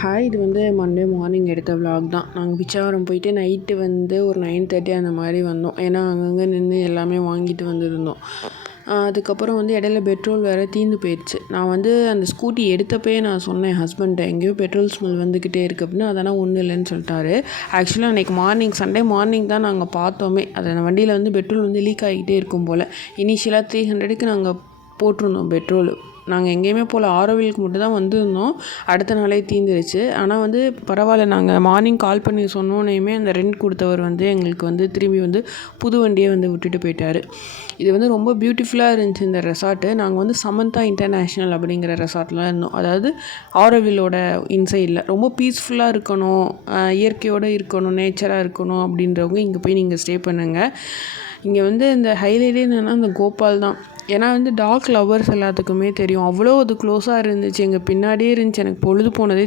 Hi, இது வந்து Monday morning எடுத்த விலாக் தான். நாங்கள் பிச்சாவரம் போயிட்டு நைட்டு வந்து ஒரு 9:30 அந்த மாதிரி வந்தோம். ஏன்னா அங்கங்கே நின்று எல்லாமே வாங்கிட்டு வந்திருந்தோம். அதுக்கப்புறம் வந்து இடையில பெட்ரோல் வேறு தீர்ந்து போயிடுச்சு. நான் வந்து அந்த ஸ்கூட்டி எடுத்தப்பே நான் சொன்னேன் ஹஸ்பண்ட்டை, எங்கேயோ பெட்ரோல் ஸ்மெல் வந்துக்கிட்டே இருக்குது அப்படின்னா. அதெல்லாம் ஒன்றும் இல்லைன்னு சொல்லிட்டாரு. ஆக்சுவலாக அன்றைக்கி சண்டே மார்னிங் தான் நாங்கள் பார்த்தோமே. அது அந்த வண்டியில் வந்து பெட்ரோல் வந்து லீக் ஆகிக்கிட்டே இருக்கும் போல். இனிஷியலாக 300க்கு நாங்கள் போட்டிருந்தோம் பெட்ரோல். நாங்கள் எங்கேயுமே போல், ஆரோவிலுக்கு மட்டும் தான் வந்திருந்தோம். அடுத்த நாளே தீர்ந்துருச்சு. ஆனால் வந்து பரவாயில்ல, நாங்கள் மார்னிங் கால் பண்ணி சொன்னோன்னேயுமே அந்த ரெண்ட் கொடுத்தவர் வந்து எங்களுக்கு வந்து திரும்பி வந்து புது வண்டியை வந்து விட்டுட்டு போயிட்டார். இது வந்து ரொம்ப பியூட்டிஃபுல்லாக இருந்துச்சு இந்த ரெசார்ட்டு. நாங்கள் வந்து சமந்தா இன்டர்நேஷ்னல் அப்படிங்கிற ரெசார்ட்டில் இருந்தோம். அதாவது ஆரோவிலோட இன்சைடில் ரொம்ப பீஸ்ஃபுல்லாக இருக்கணும், இயற்கையோடு இருக்கணும், நேச்சராக இருக்கணும் அப்படின்றவங்க இங்கே போய் நீங்கள் ஸ்டே பண்ணுங்கள். இங்கே வந்து இந்த ஹைலைட்டே என்னென்னா இந்த கோபால் தான். ஏன்னா வந்து டாக் லவ்வர்ஸ் எல்லாத்துக்குமே தெரியும். அவ்வளோ அது க்ளோஸாக இருந்துச்சு, எங்கள் பின்னாடியே இருந்துச்சு. எனக்கு பொழுது போனதே